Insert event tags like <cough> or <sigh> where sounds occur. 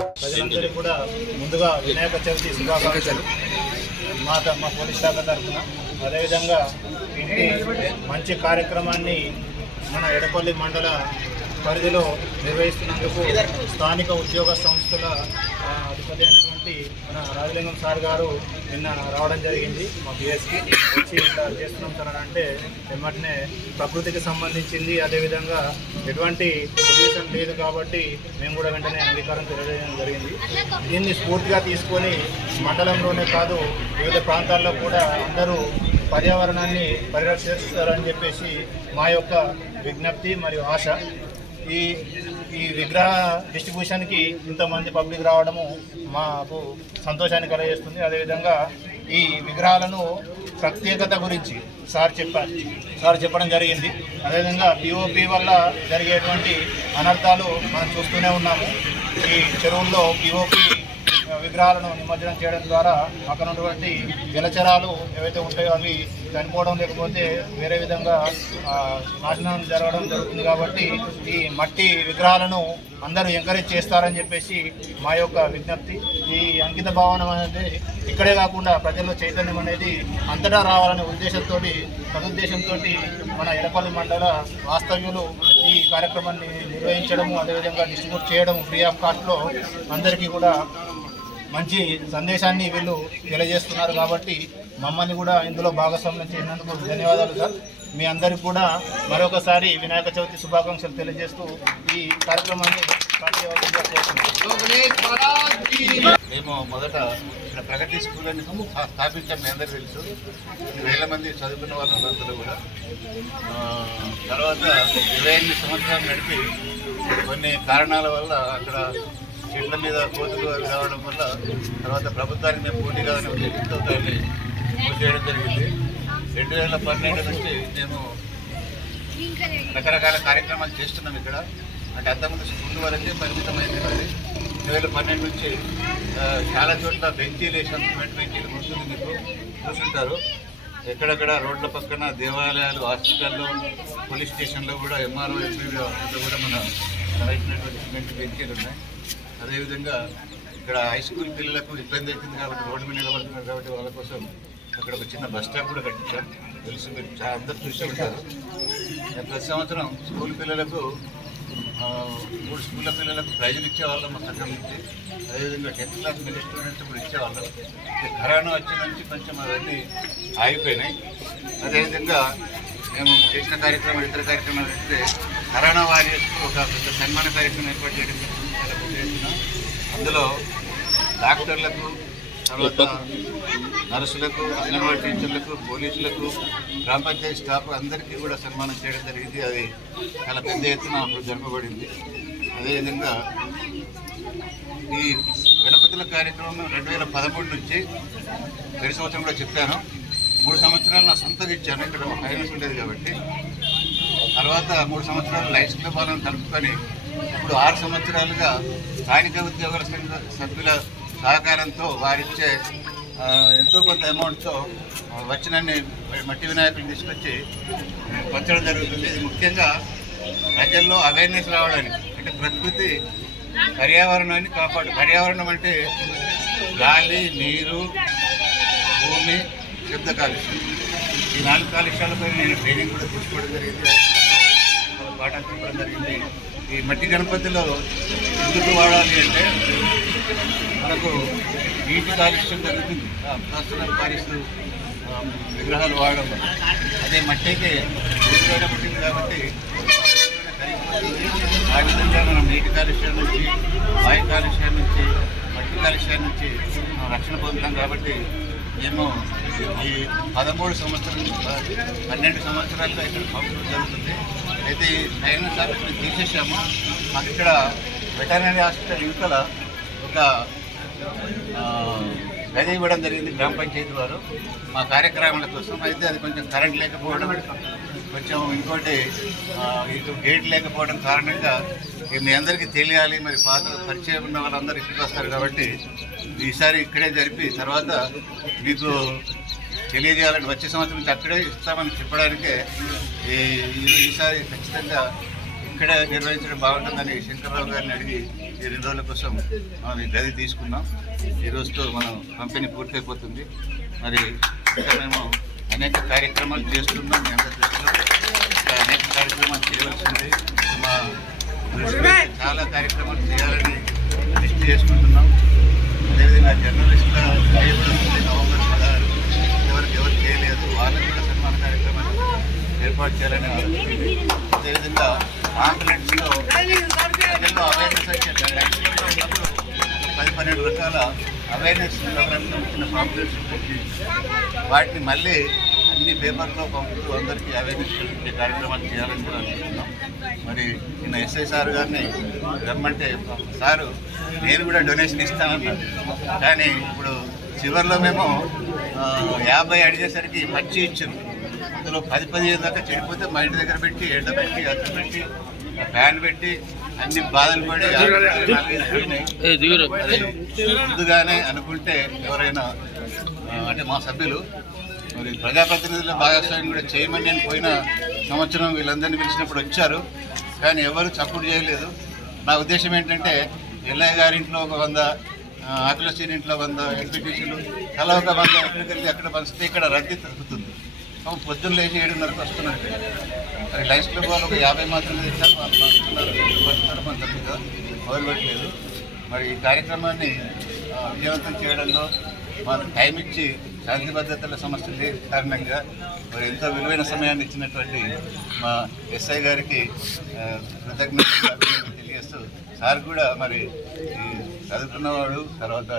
ప్రజలందరికీ కూడా ముందుగా వినాయక చవితి శుభాకాంక్షలు. మా త- మా పోలీస్ శాఖ తరఫున. అదేవిధంగా ఇంటి మంచి కార్యక్రమాన్ని మన ఎడపల్లి మండల పరిధిలో నిర్వహిస్తున్నందుకు స్థానిక ఉద్యోగ సంస్థల అధిపతి అయినటువంటి మన రాజలింగం సార్ గారు నిన్న రావడం జరిగింది. మా బిఎస్కి వచ్చి ఇట్లా చేస్తున్నాం సార్ అని అంటే వెంటనే ప్రకృతికి సంబంధించింది అదేవిధంగా ఎటువంటి పొల్యూషన్ లేదు కాబట్టి మేము కూడా వెంటనే అంగీకారం తెలియజేయడం జరిగింది. దీన్ని స్ఫూర్తిగా తీసుకొని మండలంలోనే కాదు వివిధ ప్రాంతాల్లో కూడా అందరూ పర్యావరణాన్ని పరిరక్షిస్తారని చెప్పేసి మా యొక్క విజ్ఞప్తి మరియు ఆశ. ఈ ఈ విగ్రహ డిస్ట్రిబ్యూషన్కి ఇంతమంది పబ్లిక్ రావడము మాకు సంతోషాన్ని కలగజేస్తుంది అదేవిధంగా ఈ విగ్రహాలను ప్రత్యేకత గురించి సార్ చెప్పారు. సార్ చెప్పడం జరిగింది. అదేవిధంగా పిఓపి వల్ల జరిగేటువంటి అనర్థాలు మనం చూస్తూనే ఉన్నాము. ఈ చెరువుల్లో పిఓపి విగ్రహాలను నిమజ్జనం చేయడం ద్వారా అక్కడ ఉన్నటువంటి జలచరాలు ఏవైతే ఉంటాయో అవి చనిపోవడం లేకపోతే వేరే విధంగా నాశనం జరగడం జరుగుతుంది కాబట్టి ఈ మట్టి విగ్రహాలను అందరూ ఎంకరేజ్ చేస్తారని చెప్పేసి మా యొక్క విజ్ఞప్తి. ఈ అంకిత భావన అనేది ఇక్కడే కాకుండా ప్రజల్లో చైతన్యం అనేది అంతటా రావాలనే ఉద్దేశంతో సదుద్దేశంతో మన ఎడపల్లి మండల వాస్తవ్యులు ఈ కార్యక్రమాన్ని నిర్వహించడము అదేవిధంగా డిస్ట్రిబ్యూట్ చేయడం ఫ్రీ ఆఫ్ కాస్ట్లో అందరికీ కూడా మంచి సందేశాన్ని వీళ్ళు తెలియజేస్తున్నారు కాబట్టి మమ్మల్ని కూడా ఇందులో భాగస్వామ్యం చేసినందుకు ధన్యవాదాలు సార్. మీ అందరికీ కూడా మరొకసారి వినాయక చవితి శుభాకాంక్షలు తెలియజేస్తూ ఈ కార్యక్రమాన్ని మేము మొదట ఇక్కడ ప్రగతి స్కూల్ అని స్థాపించాం మీ అందరికీ తెలుసు. వేల మంది చదువుకున్న వాళ్ళందరూ కూడా. తర్వాత ఇరవై ఎనిమిది సంవత్సరాలు నడిపి కొన్ని కారణాల వల్ల అక్కడ చెట్ల మీద కోతులు అవి రావడం వల్ల తర్వాత ప్రభుత్వానికి మేము పోటీగా అనే ఉద్దేశంతో దాన్ని జరిగింది. రెండు వేల పన్నెండు నుంచి మేము రకరకాల కార్యక్రమాలు చేస్తున్నాం ఇక్కడ. అంటే అంతకుముందు స్కూల్ వరకే పరిమితమైంది కాదు రెండు వేల పన్నెండు నుంచి చాలా చోట్ల బెంచీలు వేసాం సిమెంట్ బెంచీలు కూర్చుని మీకు చూసుంటారు ఎక్కడెక్కడ రోడ్ల పక్కన దేవాలయాలు హాస్పిటల్లో పోలీస్ స్టేషన్లో కూడా ఎంఆర్ఓ ఎంపీ కూడా మన వేసినటువంటి సిమెంట్ బెంచీలు ఉన్నాయి. అదేవిధంగా ఇక్కడ హై స్కూల్ పిల్లలకు ఇబ్బంది అవుతుంది కాబట్టి రోడ్డు మీద నిలబడుతున్నారు కాబట్టి వాళ్ళ కోసం అక్కడ ఒక చిన్న బస్ స్టాప్ కూడా కట్టించాం తెలుసు మీరు చాలా అందరు చూసే ఉంటారు. ప్రతి సంవత్సరం స్కూల్ పిల్లలకు మూడు స్కూళ్ళ పిల్లలకు ప్రైజులు ఇచ్చేవాళ్ళం మా సంఘం నుంచి. అదేవిధంగా టెన్త్ క్లాస్ మిడిల్ స్టూడెంట్స్ కూడా ఇచ్చేవాళ్ళం. కరోనా వచ్చే నుంచి కొంచెం అవన్నీ ఆగిపోయినాయి. అదేవిధంగా మేము చేసిన కార్యక్రమాలు ఇతర కార్యక్రమాలు అయితే కరోనా వారియర్స్కు ఒక పెద్ద సన్మాన కార్యక్రమం ఏర్పాటు చేయడం ఇందులో డాక్టర్లకు తర్వాత నర్సులకు అంగన్వాడీ టీచర్లకు పోలీసులకు గ్రామ పంచాయతీ స్టాఫ్ అందరికీ కూడా సన్మానం చేయడం జరిగింది. అది చాలా పెద్ద ఎత్తున జరపబడింది. అదేవిధంగా ఈ గణపతుల కార్యక్రమం రెండు వేల పదమూడు నుంచి ప్రతి సంవత్సరం కూడా చెప్పాను. మూడు సంవత్సరాలు నా సొంతగా ఇచ్చాను ఇక్కడ ఫైనాన్స్ ఉండేది కాబట్టి. తర్వాత మూడు సంవత్సరాలు లైఫ్ క్లబ్ వాళ్ళని కలుపుకొని ఇప్పుడు ఆరు సంవత్సరాలుగా స్థానిక ఉద్యోగుల సభ్యుల సహకారంతో వారిచ్చే ఎంతో కొంత అమౌంట్తో వచ్చినన్ని మట్టి వినాయకులు తీసుకొచ్చి పంచడం జరుగుతుంది. ఇది ముఖ్యంగా ప్రజల్లో అవేర్నెస్ రావడానికి అంటే ప్రకృతి పర్యావరణాన్ని కాపాడు పర్యావరణం అంటే గాలి నీరు భూమి శబ్ద కాలుష్యం. ఈ నాలుగు కాలుష్యాలపై నేను ట్రైనింగ్ కూడా తీసుకోవడం జరిగింది. ఒక పాఠాలు చెప్పడం జరిగింది. ఈ మట్టి గణపతిలో ఎందుకు వాడాలి అంటే మనకు నీటి కాలుష్యం జరుగుతుంది. ప్రస్తుతం పారిస్తూ విగ్రహాలు వాడడం అదే మట్టి అయితే భూమిలోనే పుట్టింది కాబట్టి ఆ విధంగా మనం నీటి కాలుష్యం నుంచి వాయు కాలుష్యం నుంచి మట్టి కాలుష్యం నుంచి రక్షణ పొందుతాం కాబట్టి మేము ఈ పదమూడు సంవత్సరాలు పన్నెండు సంవత్సరాలుగా ఇక్కడ సంవత్సరం జరుగుతుంది. అయితే ఈ సార్ ఆఫీస్ని తీసేసాము మాకు ఇక్కడ వెటర్నరీ హాస్పిటల్ యువతల ఒక గది ఇవ్వడం జరిగింది గ్రామ పంచాయతీ వారు. మా కార్యక్రమాల కోసం అయితే అది కొంచెం కరెంట్ లేకపోవడం కొంచెం ఇంకోటి ఇటు గేట్ లేకపోవడం కారణంగా మీ అందరికీ తెలియాలి మరి పాత పరిచయం ఉన్న వాళ్ళందరూ ఇక్కడికి వస్తారు కాబట్టి ఈసారి ఇక్కడే జరిపి తర్వాత మీకు తెలియజేయాలని వచ్చే సంవత్సరం నుంచి అక్కడే ఇస్తామని చెప్పడానికే ఈసారి ఖచ్చితంగా ఇక్కడ నిర్వహించడం బాగుంటుందని శంకర్రావు గారిని అడిగి ఈ రెండు రోజుల కోసం మనం ఈ గది తీసుకున్నాం. ఈ రోజుతో మనం పంపిణీ పూర్తయిపోతుంది. మరి ఇంకా మేము అనేక కార్యక్రమాలు చేస్తున్నాం. మీ అందరి దృష్టిలో ఇంకా అనేక కార్యక్రమాలు చేయవలసింది. మా దృష్టిలో చాలా కార్యక్రమాలు చేయాలని లిస్ట్ చేసుకుంటున్నాం అదేవిధంగా జర్నలిస్టుల డే కూడా ఉంది నవంబర్ పదహారు ఎవరికి ఎవరు చేయలేదు వాళ్ళకి కూడా సన్మాన కార్యక్రమాలు ఏర్పాటు చేయాలని ఆలోచించింది అదేవిధంగా ప్రజల్లో అవేర్నెస్ వచ్చేది యాక్సిడెంట్లో ఉన్నప్పుడు పది పన్నెండు రకాల అవేర్నెస్ ప్రోగ్రామ్స్ ఇచ్చిన పాంప్లెట్స్ పెట్టి వాటిని మళ్ళీ అన్ని పేపర్లో పంపుతూ అందరికీ అవేర్నెస్ కలిగించే కార్యక్రమాలు చేయాలని కూడా అనుకుంటున్నాం. మరి నిన్న ఎస్ఐ సార్ గారిని రమ్మంటే సారు నేను కూడా డొనేషన్ ఇస్తానన్నాను కానీ ఇప్పుడు చివరిలో మేము యాభై అడిగేసరికి పచ్చి ఇచ్చాం అందులో పది పదిహేను దాకా చెడిపోతే మా ఇంటి దగ్గర పెట్టి ఎండ పెట్టి అద్దె పెట్టి ఫ్యాన్ పెట్టి అన్ని బాధలు పడి ముందుగానే అనుకుంటే ఎవరైనా అంటే మా సభ్యులు మరి ప్రజాప్రతినిధుల భాగస్వామ్యం కూడా చేయమని నేను పోయిన సంవత్సరం వీళ్ళందరినీ పిలిచినప్పుడు వచ్చారు. కానీ ఎవరు చప్పుడు చేయలేదు. నా ఉద్దేశం ఏంటంటే ఎల్లయ్య గారింట్లో ఒక వంద ఆ, ఆకులసీని ఇంట్లో వంద ఎంపీటీసీలు తలా ఒక వంద ఎక్కడికి వెళ్ళి అక్కడ పంచితే ఇక్కడ రద్దీ తగ్గుతుంది. పొద్దున్న లేచి ఏడున్నరకు వస్తున్నారు. ఇక్కడ. మరి లైన్స్ క్లబ్ వాళ్ళు ఒక యాభై మాత్రమే తెచ్చారు వాళ్ళు మన మొదలుపెట్టలేదు మరి ఈ కార్యక్రమాన్ని విజయవంతం చేయడంలో మాకు టైం ఇచ్చి శాంతి భద్రతల సమస్య లేని కారణంగా మరి ఎంతో విలువైన సమయాన్ని ఇచ్చినటువంటి మా ఎస్ఐ గారికి కృతజ్ఞత కృతజ్ఞతలు <laughs> తెలియజేస్తూ సార్ కూడా మరి ఈ చదువుకున్నవాడు తర్వాత